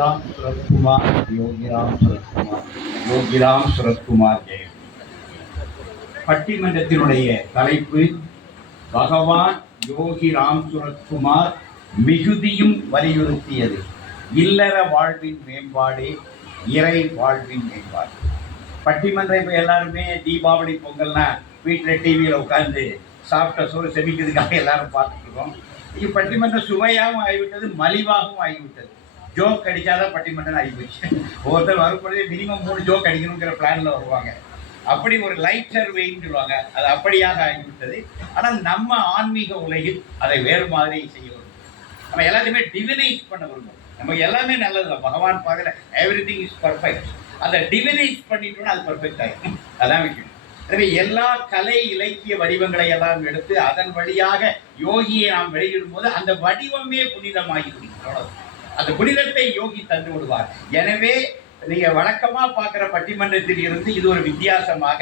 யோகிராம் சுரத்குமார் யோகிராம் சுரத்குமார் யோகிராம் சுரத்குமார் ஜெயம். பட்டிமன்றத்தினுடைய தலைப்பு பகவான் யோகிராம் சுரத்குமார் மிகுதியும் வலியுறுத்தியது. இல்லற வாழ்வின் மேம்பாடு இறை வாழ்வின் மேம்பாடு. பட்டிமன்றம் இப்போ எல்லாருமே தீபாவளி பொங்கல்னா வீட்டில் டிவியில் உட்காந்து சாப்பிட்ட சோறு செமிக்கிறதுக்காக எல்லாரும் பார்த்துட்டு இருக்கோம். இது பட்டிமன்றம் சுவையாகவும் ஆகிவிட்டது மலிவாகவும் ஆகிவிட்டது. ஜோக் அடிச்சாதான் பட்டிமன்றம் ஆகிப்போச்சு ஒவ்வொருத்தர் வரும்பொழுதே மினிமம் மூணு ஜோக் அடிக்கணுங்கிற பிளான்ல வருவாங்க. அப்படி ஒரு லைட்டர் வெயின்னு சொல்லுவாங்க. அது அப்படியாக ஆகிவிட்டது. ஆனால் நம்ம ஆன்மீக உலகில் அதை வேறு மாதிரி செய்ய விரும்பும் நம்ம எல்லாத்தையுமே டிவினைஸ் பண்ண விரும்பும் நமக்கு எல்லாமே நல்லது தான் பகவான் பார்க்கல எவ்ரி திங் இஸ் பர்ஃபெக்ட் அதை டிவினைஸ் பண்ணிட்டோம்னா அது பர்ஃபெக்ட் ஆகிடும் அதான் விஷயம். எனவே எல்லா கலை இலக்கிய வடிவங்களை எல்லாம் எடுத்து அதன் வழியாக யோகியை நாம் வெளியிடும் போது அந்த வடிவமே புனிதமாகி அவ்வளவுதான். அந்த புனிதத்தை யோகி தந்து விடுவார். எனவே நீங்க வழக்கமா பார்க்குற பட்டிமன்றத்தில் இருந்து இது ஒரு வித்தியாசமாக.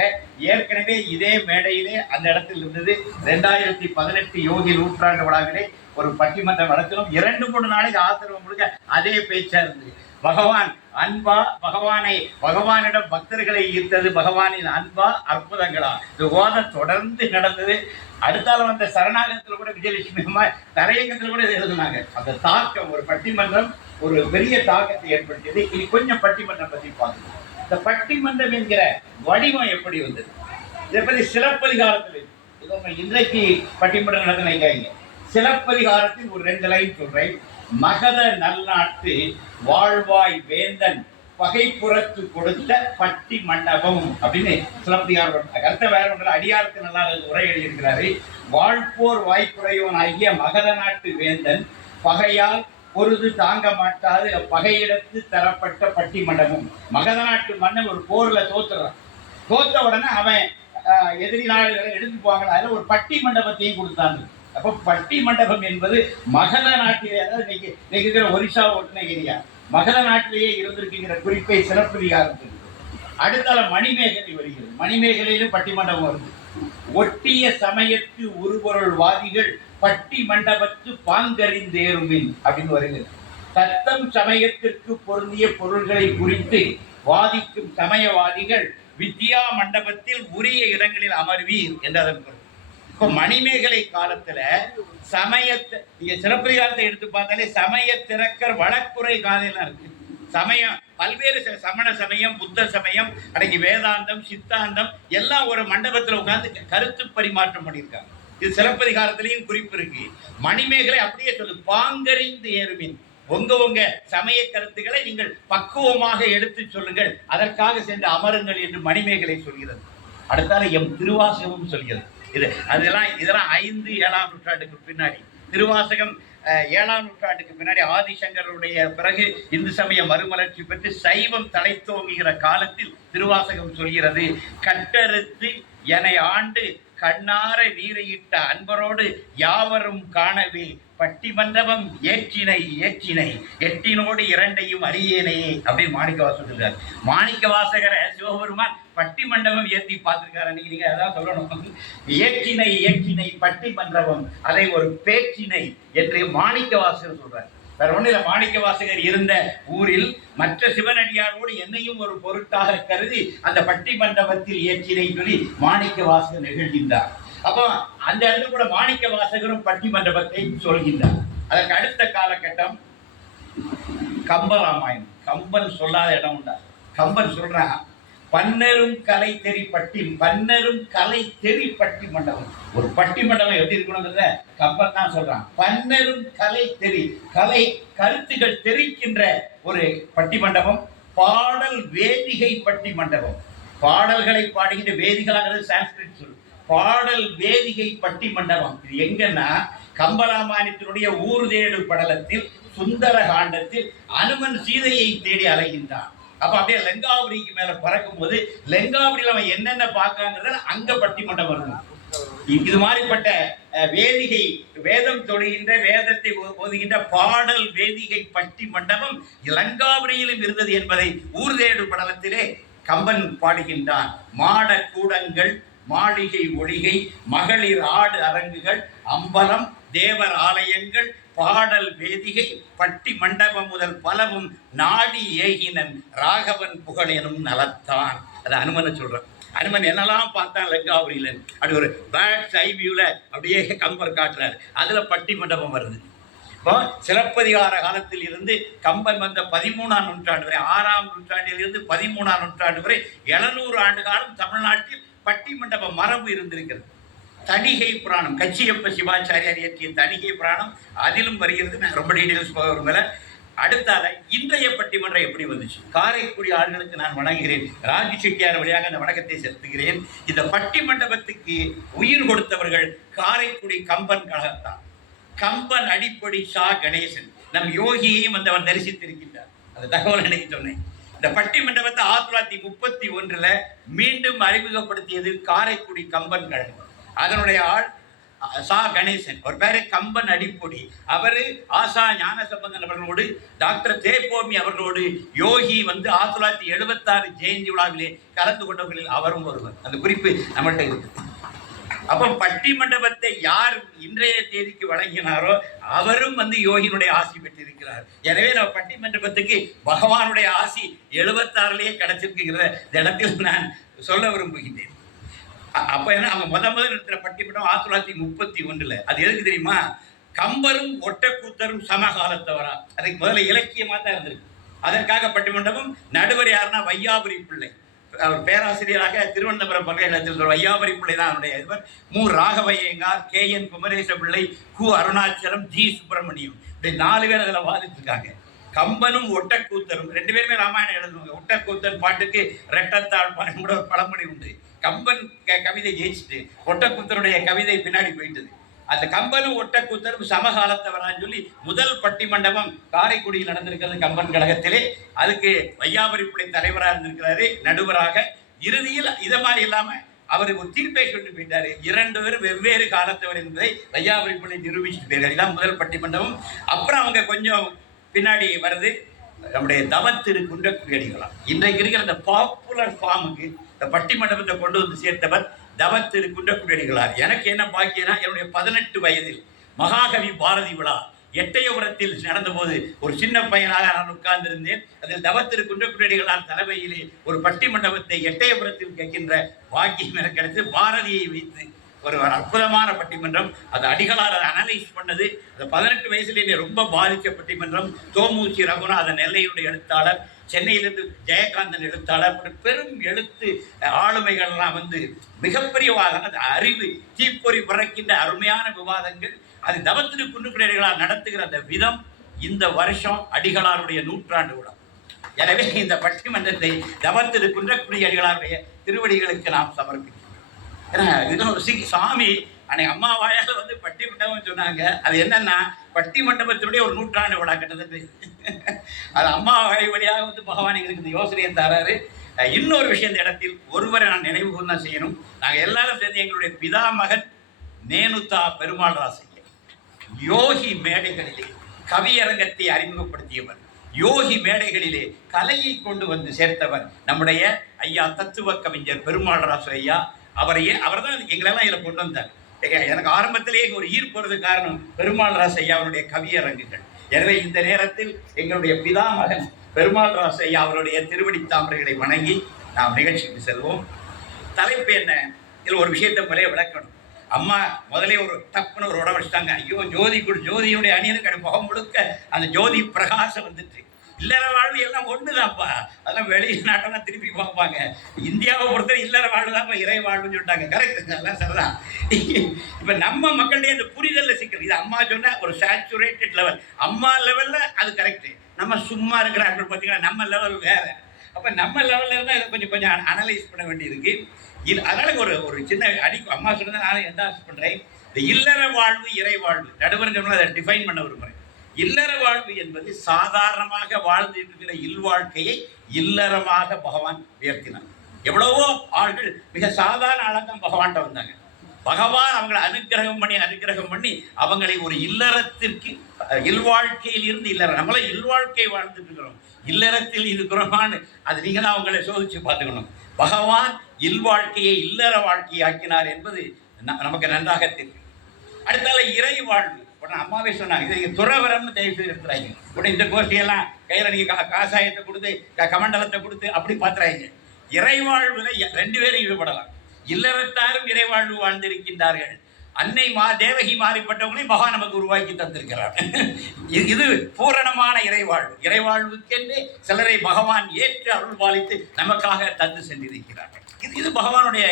ஏற்கனவே இதே மேடையிலே அந்த இடத்தில் இருந்தது ரெண்டாயிரத்தி பதினெட்டு யோகி நூற்றாண்டு விழாவிலே ஒரு பட்டிமன்றம் வழக்கிலும் இரண்டு மூணு நாளைக்கு ஆசிரமம் முழுக்க அதே பேச்சா இருந்தது. பகவான் அன்பா பகவானை பகவானிடம் பக்தர்களை ஈர்த்தது பகவானின் அன்பா அற்புதங்களா? இந்த ஓதம் தொடர்ந்து நடந்தது. அடுத்தால வந்த சரணாகத்தில் கூட விஜயலட்சுமி அம்மா தலையங்கத்தில் கூட இதை எழுதுனாங்க. அந்த தாக்கம் ஒரு பட்டிமன்றம் ஒரு பெரிய தாக்கத்தை ஏற்படுத்தியது. இனி கொஞ்சம் பட்டிமன்றம் பற்றி பார்க்கணும் இந்த பட்டிமன்றம் என்கிற வடிவம் எப்படி வந்தது? இதை பற்றி சிலப்பதிகாரத்தில் இது உங்க இன்றைக்கு பட்டிமன்றம் நடத்தினீங்க. சிலப்பதிகாரத்தில் ஒரு ரெண்டு லைன் சொல்றேன். மகத நல்நாட்டு வாழ்வாய் வேந்தன் பகைப்புறத்து கொடுத்த பட்டி மண்டபம் அப்படின்னு சிலப்பதிகாரம் கருத்தை வேற ஒன்று அடியாருக்கு நல்லா உரை எழுதியிருக்கிறாரு. வாழ்போர் வாய்ப்புடையவன் ஆகிய மகத நாட்டு வேந்தன் பகையால் பொருது தாங்க மாட்டாது பகையிடத்து தரப்பட்ட பட்டி மண்டபம். மகத நாட்டு மன்னன் ஒரு போர்ல தோத்துறான். தோத்த உடனே அவன் எதிரி நாடுகளை எடுத்து போவாங்க அதில் ஒரு பட்டி மண்டபத்தையும் கொடுத்தாங்க. அப்போ பட்டி மண்டபம் என்பது மகத நாட்டிலே அதாவது இன்னைக்கு இன்னைக்கு ஒரிசா ஒட்டின மகள மகத நாட்டிலேயே இருந்திருக்குங்கிற குறிப்பை சிறப்பிதிகாரத்தில் அடுத்தால மணிமேகலை வருகிறது. மணிமேகலையிலும் பட்டி மண்டபம் வருது. ஒட்டிய சமயத்து உருபொருள்வாதிகள் பட்டி மண்டபத்து பாங்கறிந்தேருமின் அப்படின்னு வருகிறது. தத்தம் சமயத்திற்கு பொருந்திய பொருள்களை குறித்து வாதிக்கும் சமயவாதிகள் வித்யா மண்டபத்தில் உரிய இடங்களில் அமர்வீர் என்று அதன் இப்போ மணிமேகலை காலத்துல சமயத்தை நீங்க சிறப்பதிகாரத்தை எடுத்து பார்த்தாலே சமய திறக்கர் வழக்குறை காலையெல்லாம் இருக்கு. சமயம் பல்வேறு ச- சமண சமயம் புத்த சமயம் அடங்கி வேதாந்தம் சித்தாந்தம் எல்லாம் ஒரு மண்டபத்துல உட்காந்து கருத்து பரிமாற்றம் பண்ணியிருக்காங்க. இது சிறப்பதிகாரத்திலையும் குறிப்பு இருக்கு. மணிமேகலை அப்படியே சொல்லு பாங்கறிந்து ஏறுமின். உங்க உங்க சமய கருத்துக்களை நீங்கள் பக்குவமாக எடுத்து சொல்லுங்கள். அதற்காக சென்று அமருங்கள் என்று மணிமேகலை சொல்கிறது. அடுத்தால எம் திருவாசகமும் சொல்கிறது. இது அதெல்லாம் இதெல்லாம் ஐந்து ஏழாம் நூற்றாண்டுக்கு பின்னாடி. திருவாசகம் ஏழாம் நூற்றாண்டுக்கு பின்னாடி ஆதிசங்கருடைய பிறகு இந்து சமய மறுமலர்ச்சி பெற்று சைவம் தலைத்தோங்குகிற காலத்தில் திருவாசகம் சொல்கிறது கட்டறுத்து என ஆண்டு கண்ணார நீரையிட்ட அன்பரோடு யாவரும் காணவே பட்டி மண்டபம் ஏற்றினை ஏற்றினை எட்டினோடு இரண்டையும் அறியேனே அப்படின்னு மாணிக்க வாசகர் மாணிக்க வாசகரை சிவபெருமான் பட்டி மண்டபம் ஏற்றி பார்த்துருக்காரு. நீங்க அதான் சொல்லணும். இயக்கினை இயக்கினை பட்டி மண்டபம் அதை ஒரு பேச்சினை என்று மாணிக்க வாசகர் சொல்றாரு. வேற ஒன்றும் இல்லை மாணிக்க வாசகர் இருந்த ஊரில் மற்ற சிவனடியாரோடு என்னையும் ஒரு பொருட்டாக கருதி அந்த பட்டி மண்டபத்தில் இயக்கினை சொல்லி மாணிக்க வாசகர் நிகழ்கின்றார். அப்போ அந்த இடத்துல கூட மாணிக்க வாசகரும் பட்டி மண்டபத்தை சொல்கின்றார். அதற்கு அடுத்த காலகட்டம் கம்பராமாயணம். கம்பன் சொல்லாத இடம் உண்டா? கம்பன் சொல்றான் பன்னரும் கலை தெரி பட்டி பன்னரும் கலை தெரி பட்டி மண்டபம். ஒரு பட்டி மண்டபம் எப்படி இருக்கணுங்கிறத கம்பன் தான் சொல்றான். பன்னரும் கலை தெரி கலை கருத்துகள் தெரிக்கின்ற ஒரு பட்டி மண்டபம் பாடல் வேதிகை பட்டி மண்டபம். பாடல்களை பாடுகின்ற வேதிகளாகிறது சான்ஸ்கிரிட் சொல். பாடல் வேதிகை பட்டி மண்டபம். இது எங்கன்னா கம்பராமாயணத்தினுடைய ஊர் தேடு படலத்தில் சுந்தர காண்டத்தில் அனுமன் சீதையை தேடி அலைகின்றான். அப்ப அப்படியே லெங்காபுரிக்கு மேல பறக்கும் போது லெங்காபுரியில் அவன் என்னென்ன பார்க்கறாங்கிறத அங்க பட்டி மண்டபம் இருக்கும் இது மாதிரிப்பட்ட வேதிகை வேதம் தொழுகின்ற வேதத்தை ஒதுகின்ற ஓதுகின்ற பாடல் வேதிகை பட்டி மண்டபம் லங்காபுரியிலும் இருந்தது என்பதை ஊர்தேடு படலத்திலே கம்பன் பாடுகின்றான். மாட கூடங்கள் மாளிகை ஒளிகை மகளிர் ஆடு அரங்குகள் அம்பலம் தேவர் ஆலயங்கள் பாடல் வேதிகை பட்டி மண்டபம் முதல் பலவும் நாடி ஏகினன் ராகவன் புகழெனும் நலத்தான். அதை அனுமனை சொல்கிறேன் அனுமன் என்னெல்லாம் பார்த்தான் லங்காபுரியில அப்படி ஒரு பேட் ஐ அப்படியே கம்பர் காட்டுறாரு. அதில் பட்டி மண்டபம் வருது. இப்போ சிலப்பதிகார காலத்தில் இருந்து கம்பன் வந்த பதிமூணாம் நூற்றாண்டு வரை ஆறாம் நூற்றாண்டில் இருந்து பதிமூணாம் நூற்றாண்டு வரை எழுநூறு ஆண்டு காலம் தமிழ்நாட்டில் பட்டி மண்டப மரபு இருந்திருக்கிறது. தணிகை புராணம். கச்சியப்ப சிவாச்சாரியார் இயற்றிய தணிகை புராணம். அதிலும் வருகிறது. நான் ரொம்ப டீடைல்ஸ் போக விரும்பல. அடுத்தால இன்றைய பட்டிமன்றம் எப்படி வந்துச்சு? காரைக்குடி ஆளுநருக்கு நான் வணங்குகிறேன். ராஜு செட்டியார் வழியாக அந்த வணக்கத்தை செலுத்துகிறேன். இந்த பட்டி மண்டபத்துக்கு உயிர் கொடுத்தவர்கள் காரைக்குடி கம்பன் கழகத்தான். கம்பன் அடிப்படை சா. கணேசன். நம் யோகியையும் வந்து அவர் தரிசித்திருக்கின்றார். அந்த தகவல் எனக்கு சொன்னேன். இந்த பட்டி மண்டபத்தை ஆயிரத்தி தொள்ளாயிரத்தி முப்பத்தி ஒன்றில் மீண்டும் அறிமுகப்படுத்தியது காரைக்குடி கம்பன் கழகம். அதனுடைய ஆள் சா. கணேசன். ஒரு பேரு கம்பன் அடிப்பொடி. அவரு ஆசா ஞானசம்பந்தன் அவர்களோடு டாக்டர் தேபோமி அவர்களோடு யோகி வந்து ஆயிரத்தி தொள்ளாயிரத்தி எழுபத்தாறு ஜெயந்தி விழாவிலே கலந்து கொண்டவர்களில் அவரும் ஒருவர். அந்த குறிப்பு நம்மகிட்ட இருக்கு. அப்போ பட்டி மண்டபத்தை யார் இன்றைய தேதிக்கு வழங்கினாரோ அவரும் வந்து யோகியினுடைய ஆசி பெற்றிருக்கிறார். எனவே நம்ம பட்டி மண்டபத்துக்கு பகவானுடைய ஆசி எழுபத்தாறுலயே கிடைச்சிருக்குங்கிற இந்த இடத்தில் நான் சொல்ல விரும்புகின்றேன். அப்ப என்ன அவங்க முத முதல் இருக்கிற பட்டிமன்றம் ஆயிரத்தி தொள்ளாயிரத்தி முப்பத்தி ஒன்றுல அது எதுக்கு தெரியுமா? கம்பரும் ஒட்டக்கூத்தரும் சமகாலத்தவரா. அதுக்கு முதல்ல இலக்கியமாக தான் இருந்திருக்கு. அதற்காக பட்டிமண்டபம் நடுவர் யாருன்னா வையாபுரி பிள்ளை. அவர் பேராசிரியராக திருவனந்தபுரம் பல்கலைக்கழகத்தில் வையாபுரி பிள்ளை தான் அவருடைய இதுவர் Mu. Raghavaiyangar K. N. Kumaresa Pillai Ku. Arunachalam G. Subramaniam. இப்படி நாலு பேர் அதில் வாதிச்சிருக்காங்க கம்பனும் ஒட்டக்கூத்தரும். ரெண்டு பேருமே ராமாயணம் எழுதுவாங்க. ஒட்டக்கூத்தன் பாட்டுக்கு ரெட்டத்தாழ் பாடம் கூட ஒரு பழமொழி உண்டு. கம்பன் க- கவிதை ஜெயிச்சுட்டு ஒட்டக்கூத்தருடைய கவிதை பின்னாடி போயிட்டது. அந்த கம்பனும் ஒட்டக்கூத்தரும் சமகாலத்தவரான்னு சொல்லி முதல் பட்டிமண்டபம் காரைக்குடியில் நடந்திருக்கிறது கம்பன் கழகத்திலே. அதுக்கு வையாபுரி தலைவராக இருந்திருக்கிறாரு நடுவராக. இறுதியில் இதை மாதிரி இல்லாமல் அவர் ஒரு தீர்ப்பை சொல்லிட்டு போயிட்டாரு. இரண்டு பேரும் வெவ்வேறு காலத்தவர் என்பதை வையாபுரி நிரூபிச்சுட்டு போயிருக்காரு. இதான் முதல் பட்டிமண்டபம். அப்புறம் அவங்க கொஞ்சம் பின்னாடி வருது நம்முடைய தவத்திரு குன்றக்குடியடிகளாம் இன்றைக்கு இருக்கிற அந்த பாப்புலர் ஃபார்முக்கு இந்த பட்டிமண்டபத்தை கொண்டு வந்து சேர்த்தவர் தவத்திரு குன்றக்குடியடிகளார். எனக்கு என்ன பாக்கியம்னா என்னுடைய பதினெட்டு வயதில் மகாகவி பாரதி விழா எட்டயபுரத்தில் நடந்தபோது ஒரு சின்ன பையனாக நான் உட்கார்ந்திருந்தேன். அதில் தவத்திரு குன்றக்குடிகளார் தலைமையிலே ஒரு பட்டிமண்டபத்தை எட்டயபுரத்தில் கேட்கின்ற பாக்கியம் எனக்கு கிடைத்து பாரதியை வைத்து ஒரு அற்புதமான பட்டிமன்றம். அது அடிகளார் அதை அனலைஸ் பண்ணது. அது பதினெட்டு வயசுலேயே ரொம்ப பாதிக்க பட்டிமன்றம். தோமூசி ரகுநாதன் நெல்லையுடைய எழுத்தாளர். சென்னையிலிருந்து ஜெயகாந்தன் எழுத்தாளர் பெரும் எழுத்து ஆளுமைகள்லாம் வந்து மிகப்பெரிய வாதம் அது அறிவு தீப்பொறி பிறக்கின்ற அருமையான விவாதங்கள் அது தவத்திரு குன்றுக்குடியர்களால் நடத்துகிற அந்த விதம் இந்த வருஷம் அடிகளாருடைய நூற்றாண்டு விழா. எனவே இந்த பட்டிமன்றத்தை தவத்திரு குன்றக்குடி அடிகளாருடைய திருவடிகளுக்கு நாம் சமர்ப்பிக்கிறோம். ஏன்னா இது சாமி அன்னைக்கு அம்மா வாயால் வந்து பட்டி மண்டபம் சொன்னாங்க. அது என்னன்னா பட்டி மண்டபத்தினுடைய ஒரு நூற்றாண்டு விழா கிட்டத்தட்ட. அது அம்மா வாய் வழியாக வந்து பகவான் எங்களுக்கு இந்த யோசனையை தராரு. இன்னொரு விஷயம் இந்த இடத்தில் ஒருவரை நான் நினைவு கூர்ந்து தான் செய்யணும். நாங்கள் எல்லாரும் சேர்ந்து எங்களுடைய பிதா மகன் நேனுத்தா பெருமாள் ராசையா யோகி மேடைகளிலே கவியரங்கத்தை அறிமுகப்படுத்தியவர். யோகி மேடைகளிலே கலையை கொண்டு வந்து சேர்த்தவர் நம்முடைய ஐயா தத்துவ கவிஞர் பெருமாள் ராசு ஐயா அவரையே அவர் தான் எங்களெல்லாம் இதில் கொண்டு வந்தார். எனக்கு ஆரம்பத்திலேயே ஒரு ஈர்ப்பது காரணம் பெருமாள் ராசு ஐயா அவருடைய கவியரங்குகள் எனவே இந்த நேரத்தில் எங்களுடைய பிதா மகன் பெருமாள் ஐயா அவருடைய திருவடி தாமரைகளை வணங்கி நாம் நிகழ்ச்சிக்கு செல்வோம். தலைப்பு என்ன? இதில் ஒரு விஷயத்தை போலே விளக்கணும். அம்மா முதலே ஒரு டப்புன்னு ஒரு உடம்பு வச்சுட்டாங்க. ஐயோ ஜோதி குடு ஜோதியுடைய அணியனுக்கு முகம் முழுக்க அந்த ஜோதி பிரகாசம் வந்துட்டு இல்லற வாழ்வு எல்லாம் ஒண்ணுதான்ப்பா. அதெல்லாம் வெளிநாட்டை நாட்டெல்லாம் திருப்பி பார்ப்பாங்க. இந்தியாவை பொறுத்தவரை இல்லற வாழ்வு தான் இறை வாழ்வுன்னு சொல்லிட்டாங்க. கரெக்ட் அதெல்லாம் சரிதான். இப்போ நம்ம மக்களுடைய இந்த புரிதலில் சிக்கல். இது அம்மா சொன்ன ஒரு சேச்சுரேட்டட் லெவல் அம்மா லெவலில் அது கரெக்ட் நம்ம சும்மா இருக்கிற ஆட்கள் பார்த்தீங்கன்னா நம்ம லெவல் வேறு. அப்போ நம்ம லெவலில் இருந்தால் இதை கொஞ்சம் கொஞ்சம் அனலைஸ் பண்ண வேண்டியிருக்கு. இது அதனால ஒரு ஒரு சின்ன அடி அம்மா சொன்னதை நான் ஆசை பண்ணுறேன் இந்த இல்லற வாழ்வு இறை வாழ்வு. நடுவர் சொன்னால் அதை டிஃபைன் பண்ண விரும்புகிறேன் இல்லற வாழ்வு என்பது சாதாரணமாக வாழ்ந்து இருக்கிற இல்வாழ்க்கையை இல்லறமாக பகவான் உயர்த்தினார். எவ்வளவோ ஆள்கள் மிக சாதாரண ஆளாக தான் பகவான்கிட்ட வந்தாங்க. பகவான் அவங்களை அனுக்கிரகம் பண்ணி அனுக்கிரகம் பண்ணி அவங்களை ஒரு இல்லறத்திற்கு இல்வாழ்க்கையில் இருந்து இல்லற நம்மளே இல்வாழ்க்கை வாழ்ந்துட்டு இருக்கிறோம் இல்லறத்தில் இருக்கிறோமான்னு அது நீங்க தான் அவங்களை சோதிச்சு பார்த்துக்கணும். பகவான் இல்வாழ்க்கையை இல்லற வாழ்க்கையாக்கினார் என்பது ந- நமக்கு நன்றாக தெரியும். அடுத்தால இறை வாழ்வு. உடனே அம்மாவே சொன்னாங்க இதை நீங்க துறவரம்னு தயவு செய்து எடுத்துறாங்க உடனே இந்த கோஷ்டியெல்லாம் கையில் நீங்கள் கா- காசாயத்தை கொடுத்து க- கமண்டலத்தை கொடுத்து அப்படி பார்த்துறாங்க இறைவாழ்வில் ரெண்டு பேரும் ஈடுபடலாம். இல்லறத்தாரும் இறைவாழ்வு வாழ்ந்திருக்கின்றார்கள். அன்னை மா தேவகி மாறிப்பட்டவங்களையும் மகா நமக்கு உருவாக்கி தந்திருக்கிறார். இது இது பூரணமான இறைவாழ்வு. இறைவாழ்வுக்கென்று சிலரை பகவான் ஏற்று அருள் பாலித்து நமக்காக தந்து சென்றிருக்கிறார்கள் இது இது பகவானுடைய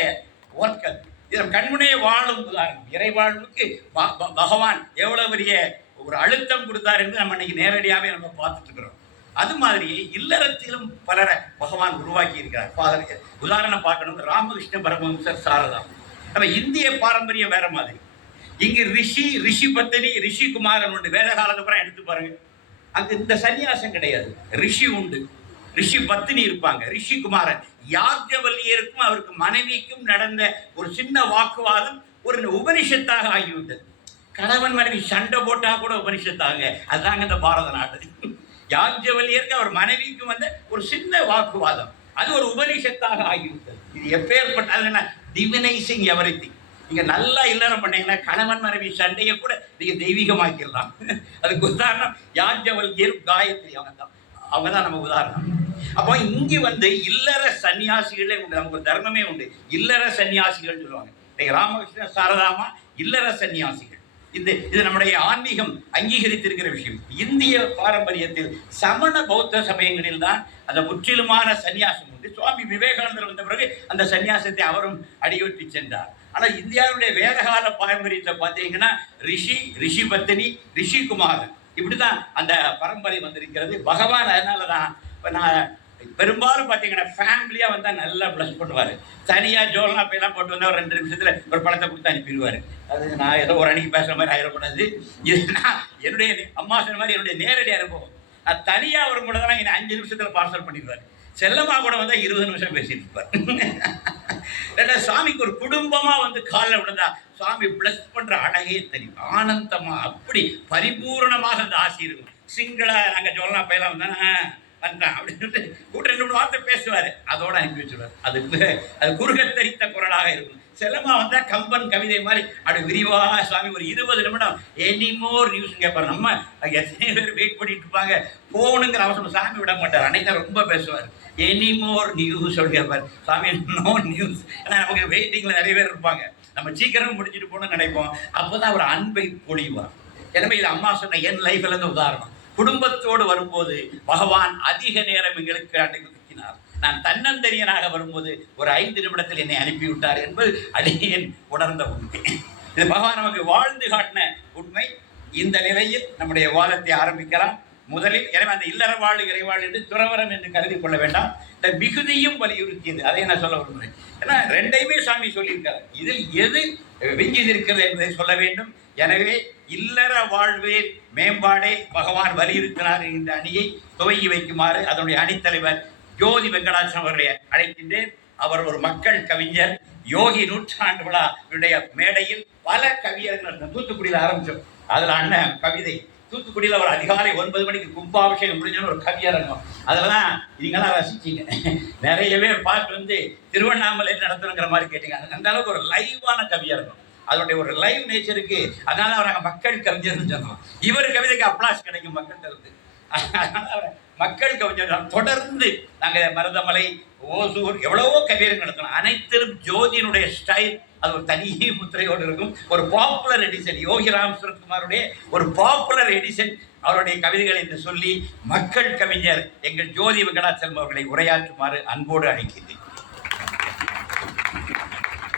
ஒர்க்கல் இதன் நம் கண்முனே வாழும் உதாரணம் இறைவாழ்வுக்கு ப- பகவான் எவ்வளவு பெரிய ஒரு அழுத்தம் கொடுத்தார் என்று நம்ம இன்னைக்கு நேரடியாகவே நம்ம பார்த்துட்டு இருக்கிறோம். அது மாதிரி இல்லறத்திலும் பலரை பகவான் உருவாக்கி இருக்கிறார். பாதர் உதாரணம் பார்க்கணும். ராமகிருஷ்ண பரமஹம்சர் சாரதா. நம்ம இந்திய பாரம்பரியம் வேற மாதிரி. இங்கு ரிஷி ரிஷி பத்தினி ரிஷி குமாரன் உண்டு. வேத காலத்து எடுத்து பாருங்க. அங்கு இந்த சன்னியாசம் கிடையாது. ரிஷி உண்டு. ரிஷி பத்தினி இருப்பாங்க. ரிஷி குமாரன். யாஜ்ஞவல்லியருக்கும் அவருக்கு மனைவிக்கும் நடந்த ஒரு சின்ன வாக்குவாதம் ஒரு உபனிஷத்தாக ஆகிவிட்டது. கணவன் மனைவி சண்டை போட்டால் கூட உபனிஷத்தாங்க அதுதாங்க இந்த பாரத நாடு. யாஜ்ஞவல்லியருக்கு அவர் மனைவிக்கும் வந்த ஒரு சின்ன வாக்குவாதம். அது ஒரு உபனிஷத்தாக ஆகிவிட்டது. இது எப்பேற்பட்ட அது என்ன? டிவினைசிங் எவரித்திங் நீங்கள் நல்லா இல்லறம் பண்ணீங்கன்னா கணவன் மனைவி சண்டையை கூட நீங்கள் தெய்வீகமாக்கிடலாம். அதுக்கு உதாரணம் யாஜ்ஞவல்யர் காயத்ரி அவங்க தான் அவங்க தான் நம்ம உதாரணம். அப்போ இங்கே வந்து இல்லற சன்னியாசிகளே உண்டு. நமக்கு தர்மமே உண்டு. இல்லற சன்னியாசிகள் சொல்லுவாங்க. இன்னைக்கு ராமகிருஷ்ண சாரதாமா இல்லற சன்னியாசிகள். இது இது நம்முடைய ஆன்மீகம் அங்கீகரித்திருக்கிற விஷயம். இந்திய பாரம்பரியத்தில் சமண பௌத்த சமயங்களில் தான் அந்த முற்றிலுமான சன்னியாசம் உண்டு. சுவாமி விவேகானந்தர் வந்த பிறகு அந்த சன்னியாசத்தை அவரும் அடியொற்றி சென்றார். ஆனால் இந்தியாவுடைய வேதகால பாரம்பரியத்தை பார்த்தீங்கன்னா ரிஷி ரிஷி பத்தினி ரிஷி குமாரன் இப்படிதான் அந்த பரம்பரை வந்திருக்கிறது. பகவான் அதனால தான் இப்போ நான் பெரும்பாலும் பார்த்தீங்கன்னா ஃபேமிலியாக வந்தால் நல்லா ப்ளஸ் பண்ணுவார். தனியாக ஜோல்னா போயெல்லாம் போட்டு வந்தால் ஒரு ரெண்டு நிமிஷத்தில் ஒரு பழத்தை கொடுத்து அனுப்பிடுவார். அது நான் ஏதோ ஒரு அணிக்கு பேசுகிற மாதிரி ஆயிடக்கூடாது இது நான் என்னுடைய அம்மா சொன்ன மாதிரி என்னுடைய நேரடி அனுபவம். நான் தனியாக வரும் தான் என்னை அஞ்சு நிமிஷத்தில் பார்சல் பண்ணிடுவார். செல்லம்மா கூட வந்தால் இருபது நிமிஷம் பேசிட்டு இருப்பார். ரெண்டா சாமிக்கு ஒரு குடும்பமாக வந்து காலில் விழுந்தா சுவாமி ப்ளஸ் பண்ணுற அழகே தெரியும். ஆனந்தமாக அப்படி பரிபூரணமாக அந்த ஆசி இருக்கும் சிங்கிளா நாங்கள் ஜோலனா போயெல்லாம் வந்தானே அண்ணா அப்படின்னு சொல்லிட்டு கூட்ட ரெண்டு மூணு வார்த்தை பேசுவார். அதோட அனுப்பி வச்சுருவார். அது அது குறுகத்தரித்த குரலாக இருக்கும். செல்லமா வந்தா கம்பன் கவிதை மாதிரி அப்படி விரிவாக சுவாமி ஒரு இருபது நிமிடம் எனிமோர் நியூஸ் கேட்பார் நம்ம எத்தனை பேர் வெயிட் பண்ணிட்டு இருப்பாங்க. போகணுங்கிற அவசரம் சாமி விட மாட்டார். அன்னைக்கு ரொம்ப பேசுவார். எனிமோர் நியூஸ் சொல்லி கேட்பார் சாமி நோ நியூஸ் ஏன்னா நமக்கு வெயிட்டிங்கில் நிறைய பேர் இருப்பாங்க. நம்ம சீக்கிரம் முடிச்சுட்டு போகணும்னு நினைப்போம். அப்போ தான் அவர் அன்பை பொழிவார். எனவே இது அம்மா சொன்ன என் லைஃப்லேருந்து உதாரணம். குடும்பத்தோடு வரும்போது பகவான் அதிக நேரம் எங்களுக்கு அனுமதிக்கினார் நான் தன்னந்தனியனாக வரும்போது ஒரு ஐந்து நிமிடத்தில் என்னை அனுப்பிவிட்டார் என்பது அடியேன் உணர்ந்த உண்மை. இது பகவான் நமக்கு வாழ்ந்து காட்டின உண்மை. இந்த நிலையில் நம்முடைய வாதத்தை ஆரம்பிக்கலாம். முதலில் எனவே அந்த இல்லற வாழ் இறைவாழ் என்று துறவரம் என்று கருதி கொள்ள வேண்டாம். இந்த மிகுதியும் வலியுறுத்தியது. அதை நான் சொல்ல விரும்புகிறேன். ஏன்னா ரெண்டையுமே சாமி சொல்லியிருக்கார். இதில் எது விஞ்சியிருக்கிறது என்பதை சொல்ல வேண்டும். எனவே இல்லற வாழ்வில் மேம்பாடே பகவான் வலியுறுத்தினார் என்ற அணியை துவங்கி வைக்குமாறு அதனுடைய அணித்தலைவர் ஜோதி வெங்கடாச்சலம் அவர்களை அழைக்கின்றேன். அவர் ஒரு மக்கள் கவிஞர். யோகி நூற்றாண்டு விழாவுடைய மேடையில் பல கவியர்கள் தூத்துக்குடியில் ஆரம்பிச்சோம். அதில் அண்ணன் கவிதை. தூத்துக்குடியில் ஒரு அதிகாலை ஒன்பது மணிக்கு கும்பாபிஷேகம் முடிஞ்சோன்னு ஒரு கவியரங்கம் அதெல்லாம் நீங்களாம் ரசிச்சீங்க. நிறைய பேர் பார்த்து வந்து திருவண்ணாமலை நடத்தணுங்கிற மாதிரி கேட்டீங்க. அந்த அளவுக்கு ஒரு லைவான கவியரங்கம் அதனுடைய ஒரு லைவ் நேச்சருக்கு அதனால அவர் மக்கள் கவிஞர்னு சொன்னோம் இவர் கவிதைக்கு அப்ளாஸ் கிடைக்கும் மக்கள் இருந்து அதனால அவரை மக்கள் கவிஞர் தொடர்ந்து நாங்கள் மருதமலை ஓசூர் எவ்வளவோ கவியரங்கம் நடத்தணும். அனைத்திலும் ஜோதியினுடைய ஸ்டைல் அது ஒரு தனி முத்திரையோடு இருக்கும். ஒரு பாப்புலர் எடிஷன் யோகி ராம் சுரத்குமாருடைய ஒரு பாப்புலர் எடிஷன் அவருடைய கவிதைகள் என்று சொல்லி மக்கள் கவிஞர் எங்கள் ஜோதி வெங்கடாச்சலம் அவர்களை உரையாற்றுமாறு அன்போடு அழைக்கிறேன்